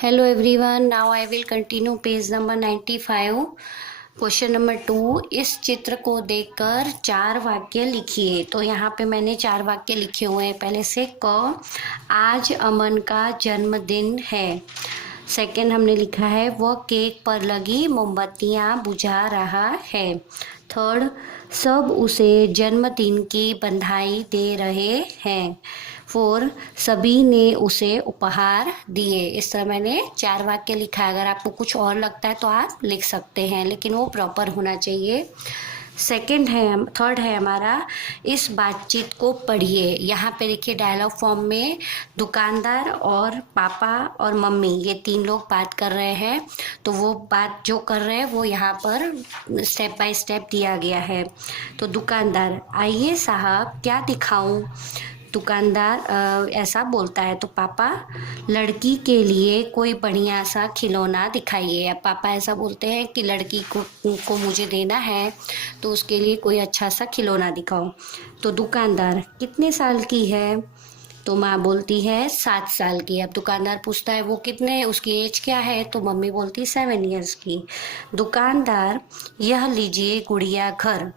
Hello everyone, now I will continue page number 95. Question number 2, इस चित्र को देखकर 4 वाक्य लिखिए। तो यहाँ पे मैंने 4 वाक्य लिखे हुए हैं। पहले से क, आज अमन का जन्मदिन है। सेकंड हमने लिखा है वह केक पर लगी मोमबत्तियाँ बुझा रहा है। थर्ड, सब उसे जन्मदिन की बधाई दे रहे हैं। 4, सभी ने उसे उपहार दिए। इस तरह मैंने 4 वाक्य लिखा है। अगर आपको कुछ और लगता है तो आप लिख सकते हैं, लेकिन वो प्रॉपर होना चाहिए। थर्ड है हमारा, इस बातचीत को पढ़िए। यहाँ पे देखिए डायलॉग फॉर्म में दुकानदार और पापा और मम्मी ये 3 लोग बात कर रहे हैं। तो वो बात जो कर रहे हैं वो यहाँ पर स्टेप बाय स्टेप दिया गया है। तो दुकानदार, आइए साहब क्या दिखाऊं। दुकानदार ऐसा बोलता है तो पापा, लड़की के लिए कोई बढ़िया सा खिलौना दिखाइए। अब पापा ऐसा बोलते हैं कि लड़की को मुझे देना है तो उसके लिए कोई अच्छा सा खिलौना दिखाओ। तो दुकानदार, कितने साल की है। तो माँ बोलती है 7 साल की। अब दुकानदार पूछता है वो कितने, उसकी एज क्या है। तो मम्मी बोलती 7 ईयर्स की। दुकानदार, यह लीजिए गुड़िया घर,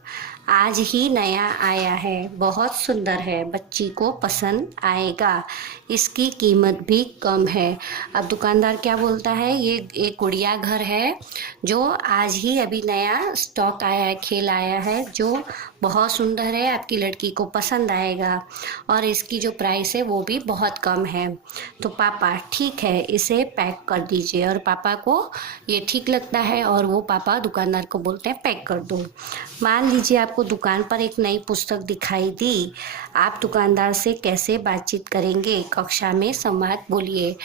आज ही नया आया है, बहुत सुंदर है, बच्ची को पसंद आएगा, इसकी कीमत भी कम है। अब दुकानदार क्या बोलता है, ये एक गुड़िया घर है जो आज ही अभी नया स्टॉक आया है, खेल आया है, जो बहुत सुंदर है, आपकी लड़की को पसंद आएगा और इसकी जो प्राइस है वो भी बहुत कम है। तो पापा, ठीक है, इसे पैक कर दीजिए। और पापा को ये ठीक लगता है और वो पापा दुकानदार को बोलते हैं पैक कर दो। मान लीजिए आपको दुकान पर एक नई पुस्तक दिखाई दी, आप दुकानदार से कैसे बातचीत करेंगे। कक्षा में संवाद बोलिए।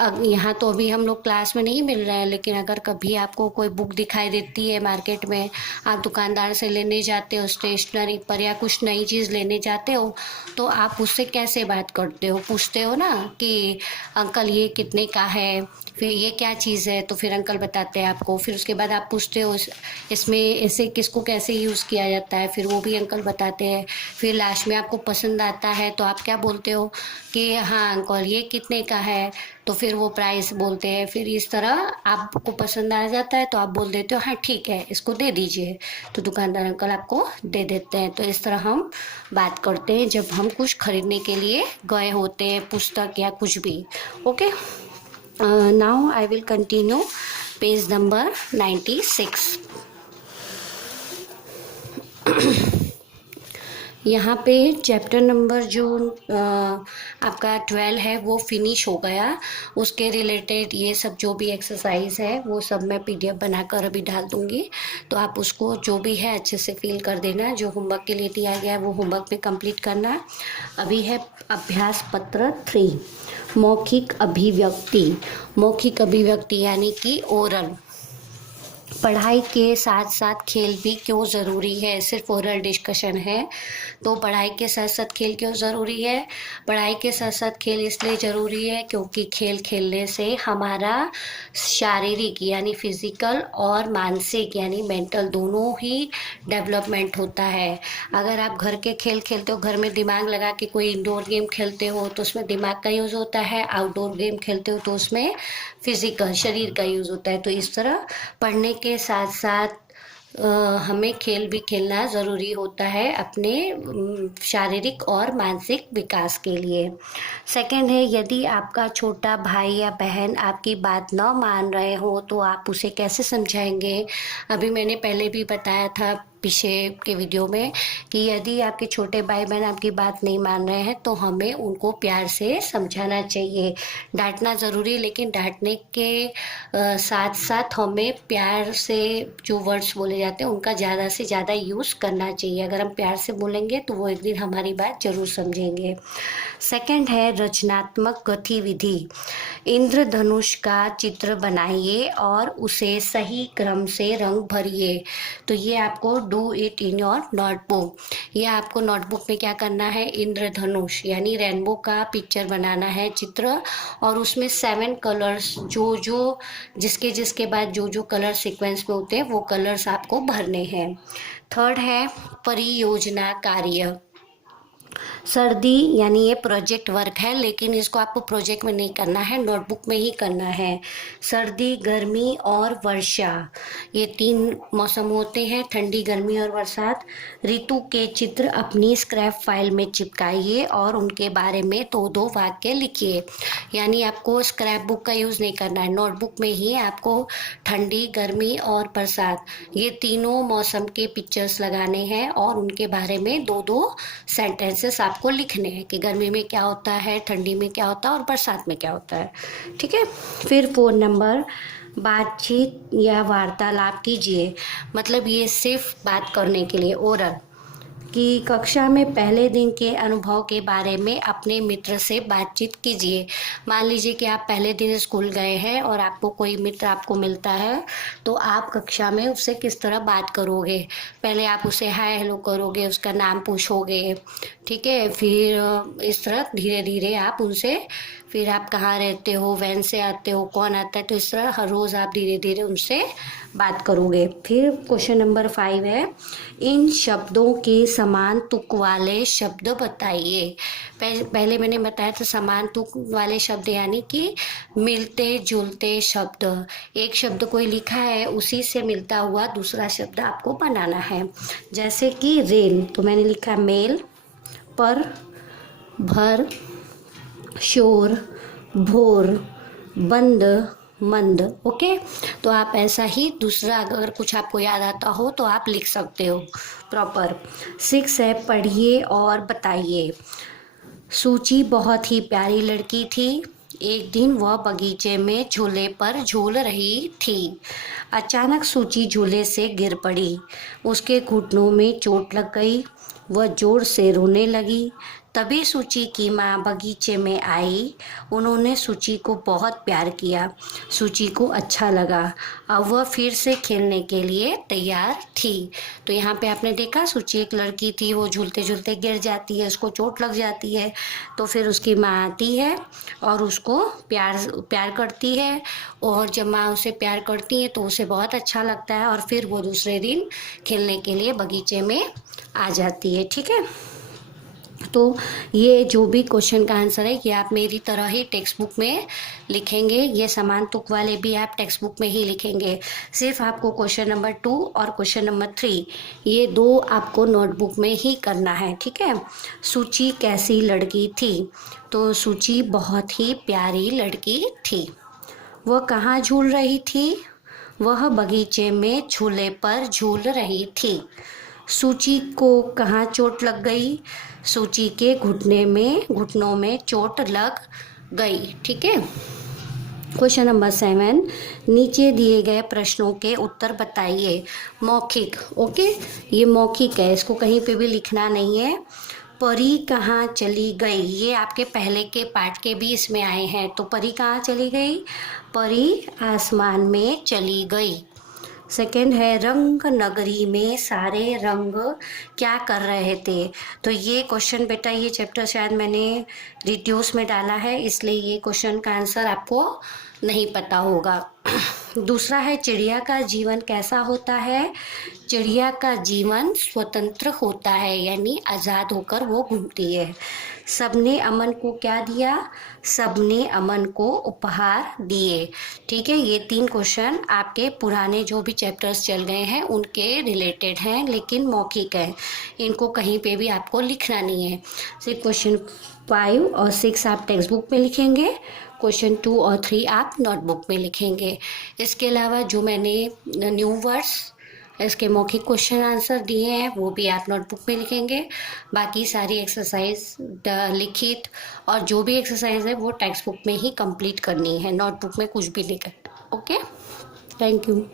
अब यहाँ तो अभी हम लोग क्लास में नहीं मिल रहे हैं, लेकिन अगर कभी आपको कोई बुक दिखाई देती है मार्केट में, आप दुकानदार से लेने जाते हो स्टेशनरी पर या कुछ नई चीज़ लेने जाते हो, तो आप उससे कैसे बात करते हो, पूछते हो ना कि अंकल ये कितने का है, फिर ये क्या चीज़ है, तो फिर अंकल बताते हैं आपको। फिर उसके बाद आप पूछते हो इसमें इसे किसको कैसे यूज़ किया जाता है, फिर वो भी अंकल बताते हैं। फिर लास्ट में आपको पसंद आता है तो आप क्या बोलते हो कि हाँ अंकल ये कितने का है, तो फिर वो प्राइस बोलते हैं। फिर इस तरह आपको पसंद आ जाता है तो आप बोल देते हो हाँ ठीक है इसको दे दीजिए, तो दुकानदार अंकल आपको दे देते हैं। तो इस तरह हम बात करते हैं जब हम कुछ खरीदने के लिए गए होते हैं, पुस्तक या कुछ भी। Okay, now I will continue page number 96। यहाँ पे चैप्टर नंबर जो आपका 12 है वो फिनिश हो गया। उसके रिलेटेड ये सब जो भी एक्सरसाइज है वो सब मैं PDF बनाकर अभी डाल दूँगी, तो आप उसको जो भी है अच्छे से फिल कर देना। जो होमवर्क के लिए दिया गया है वो होमवर्क में कंप्लीट करना। अभी है अभ्यास पत्र 3, मौखिक अभिव्यक्ति। मौखिक अभिव्यक्ति यानी कि ओरल। पढ़ाई के साथ साथ खेल भी क्यों ज़रूरी है। सिर्फ ओरल डिस्कशन है तो पढ़ाई के साथ साथ खेल क्यों ज़रूरी है। पढ़ाई के साथ साथ खेल इसलिए ज़रूरी है क्योंकि खेल खेलने से हमारा शारीरिक यानी फिजिकल और मानसिक यानी मेंटल दोनों ही डेवलपमेंट होता है। अगर आप घर के खेल खेलते हो, घर में दिमाग लगा के कोई इंडोर गेम खेलते हो तो उसमें दिमाग का यूज़ होता है, आउटडोर गेम खेलते हो तो उसमें फिजिकल शरीर का यूज़ होता है। तो इस तरह पढ़ने के साथ साथ हमें खेल भी खेलना ज़रूरी होता है अपने शारीरिक और मानसिक विकास के लिए। सेकंड है, यदि आपका छोटा भाई या बहन आपकी बात न मान रहे हो तो आप उसे कैसे समझाएंगे। अभी मैंने पहले भी बताया था पीछे के वीडियो में कि यदि आपके छोटे भाई बहन आपकी बात नहीं मान रहे हैं तो हमें उनको प्यार से समझाना चाहिए। डांटना ज़रूरी है, लेकिन डांटने के साथ साथ हमें प्यार से जो वर्ड्स बोले जाते हैं उनका ज़्यादा से ज़्यादा यूज़ करना चाहिए। अगर हम प्यार से बोलेंगे तो वो एक दिन हमारी बात ज़रूर समझेंगे। सेकंड है रचनात्मक गतिविधि। इंद्रधनुष का चित्र बनाइए और उसे सही क्रम से रंग भरिए। तो ये आपको do it in your notebook. ये आपको नोटबुक में क्या करना है, इंद्रधनुष यानी रेनबो का पिक्चर बनाना है चित्र, और उसमें 7 कलर्स जो जो जिसके जिसके बाद जो जो कलर सीक्वेंस में होते हैं वो कलर्स आपको भरने हैं। थर्ड है परियोजना कार्य। सर्दी यानी ये प्रोजेक्ट वर्क है, लेकिन इसको आपको प्रोजेक्ट में नहीं करना है, नोटबुक में ही करना है। सर्दी, गर्मी और वर्षा, ये 3 मौसम होते हैं, ठंडी, गर्मी और बरसात। ऋतु के चित्र अपनी स्क्रैप फाइल में चिपकाइए और उनके बारे में 2-2 वाक्य लिखिए। यानी आपको स्क्रैप बुक का यूज़ नहीं करना है, नोटबुक में ही आपको ठंडी, गर्मी और बरसात, ये तीनों मौसम के पिक्चर्स लगाने हैं और उनके बारे में 2-2 सेंटेंसेस आपको लिखने हैं कि गर्मी में क्या होता है, ठंडी में क्या होता है और बरसात में क्या होता है। ठीक है। फिर 4 नंबर, बातचीत या वार्तालाप कीजिए। मतलब ये सिर्फ बात करने के लिए, ओरल, कि कक्षा में पहले दिन के अनुभव के बारे में अपने मित्र से बातचीत कीजिए। मान लीजिए कि आप पहले दिन स्कूल गए हैं और आपको कोई मित्र आपको मिलता है, तो आप कक्षा में उससे किस तरह बात करोगे। पहले आप उसे हाय हेलो करोगे, उसका नाम पूछोगे, ठीक है। फिर इस तरह धीरे धीरे आप उनसे, फिर आप कहाँ रहते हो, वैन से आते हो, कौन आता है, तो इस तरह हर रोज़ आप धीरे धीरे उनसे बात करोगे। फिर क्वेश्चन नंबर 5 है, इन शब्दों के समान तुक वाले शब्द बताइए। पहले मैंने बताया था समान तुक वाले शब्द यानी कि मिलते जुलते शब्द। एक शब्द कोई लिखा है, उसी से मिलता हुआ दूसरा शब्द आपको बनाना है। जैसे कि रेल, तो मैंने लिखा मेल, पर, भर, शोर, भोर, बंद, मंद। ओके, तो आप ऐसा ही दूसरा अगर कुछ आपको याद आता हो तो आप लिख सकते हो प्रॉपर। 6 है, पढ़िए और बताइए। सूची बहुत ही प्यारी लड़की थी। एक दिन वह बगीचे में झूले पर झूल रही थी। अचानक सूची झूले से गिर पड़ी। उसके घुटनों में चोट लग गई। वह जोर से रोने लगी। तभी सूची की माँ बगीचे में आई। उन्होंने सूची को बहुत प्यार किया। सूची को अच्छा लगा। अब वह फिर से खेलने के लिए तैयार थी। तो यहाँ पे आपने देखा, सूची एक लड़की थी, वो झूलते झूलते गिर जाती है, उसको चोट लग जाती है, तो फिर उसकी माँ आती है और उसको प्यार करती है। और जब माँ उसे प्यार करती है तो उसे बहुत अच्छा लगता है और फिर वो दूसरे दिन खेलने के लिए बगीचे में आ जाती है। ठीक है। तो ये जो भी क्वेश्चन का आंसर है ये आप मेरी तरह ही टेक्स्ट बुक में लिखेंगे। ये समान तुक वाले भी आप टेक्स्ट बुक में ही लिखेंगे। सिर्फ आपको क्वेश्चन नंबर 2 और क्वेश्चन नंबर 3 ये 2 आपको नोटबुक में ही करना है। ठीक है। सूची कैसी लड़की थी? तो सूची बहुत ही प्यारी लड़की थी। वह कहाँ झूल रही थी? वह बगीचे में झूले पर झूल रही थी। सूची को कहाँ चोट लग गई? सूची के घुटनों में चोट लग गई। ठीक है। क्वेश्चन नंबर 7, नीचे दिए गए प्रश्नों के उत्तर बताइए। मौखिक, ओके, ये मौखिक है, इसको कहीं पे भी लिखना नहीं है। परी कहाँ चली गई? ये आपके पहले के पार्ट के भी इसमें आए हैं। तो परी कहाँ चली गई? परी आसमान में चली गई। सेकेंड है, रंग नगरी में सारे रंग क्या कर रहे थे? तो ये क्वेश्चन बेटा, ये चैप्टर शायद मैंने रिड्यूस में डाला है, इसलिए ये क्वेश्चन का आंसर आपको नहीं पता होगा। दूसरा है, चिड़िया का जीवन कैसा होता है? चिड़िया का जीवन स्वतंत्र होता है, यानी आज़ाद होकर वो घूमती है। सबने अमन को क्या दिया? सबने अमन को उपहार दिए। ठीक है। ये 3 क्वेश्चन आपके पुराने जो भी चैप्टर्स चल गए हैं उनके रिलेटेड हैं, लेकिन मौखिक है, इनको कहीं पे भी आपको लिखना नहीं है। सिर्फ क्वेश्चन 5 और 6 आप टेक्स्ट बुक में लिखेंगे, क्वेश्चन 2 और 3 आप नोटबुक में लिखेंगे। इसके अलावा जो मैंने न्यू वर्ड्स, इसके मौखिक क्वेश्चन आंसर दिए हैं वो भी आप नोटबुक में लिखेंगे। बाकी सारी एक्सरसाइज लिखित और जो भी एक्सरसाइज है वो टेक्स्ट बुक में ही कंप्लीट करनी है, नोटबुक में कुछ भी नहीं करना। Okay, thank you.